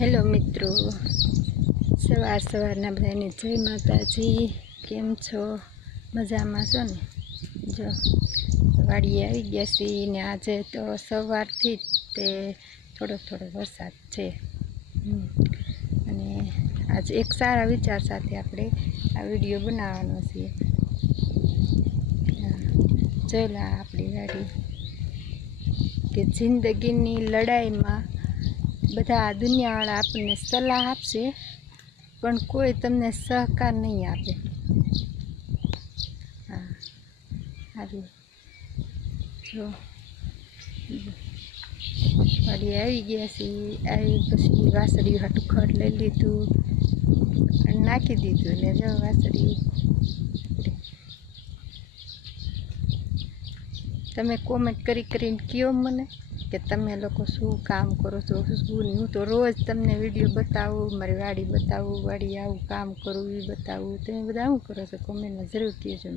Hello મિત્રો, સવારના બધાને જય માતાજી। કેમ છો? મજામાં છો ને? જો વાડીએ આવી ગયા છીએ ને આજે તો સવારથી જ તે થોડો વરસાદ છે અને આજે એક સારા વિચાર સાથે આપણે આ વિડીયો બનાવવાનો છે। જોયેલા આપણી વાડી કે જિંદગીની લડાઈમાં બધા દુનિયાવાળા આપણને સલાહ આપશે પણ કોઈ તમને સહકાર નહીં આપે। સારું જો વાડી આવી ગયા છીએ। આવી પછી વાસળીયું હાટું ખડ લઈ લીધું અને નાખી દીધું ને જો વાસળીયું। તમે કોમેન્ટ કરીને કહો મને કે તમે લોકો શું કામ કરો છો, શું નહીં। હું તો રોજ તમને વિડીયો બતાવું, મારી વાડી બતાવું, વાડી આવું કામ કરું એ બતાવું। તમે બધા શું કરો છો કોમેન્ટમાં જરૂર કહેજો।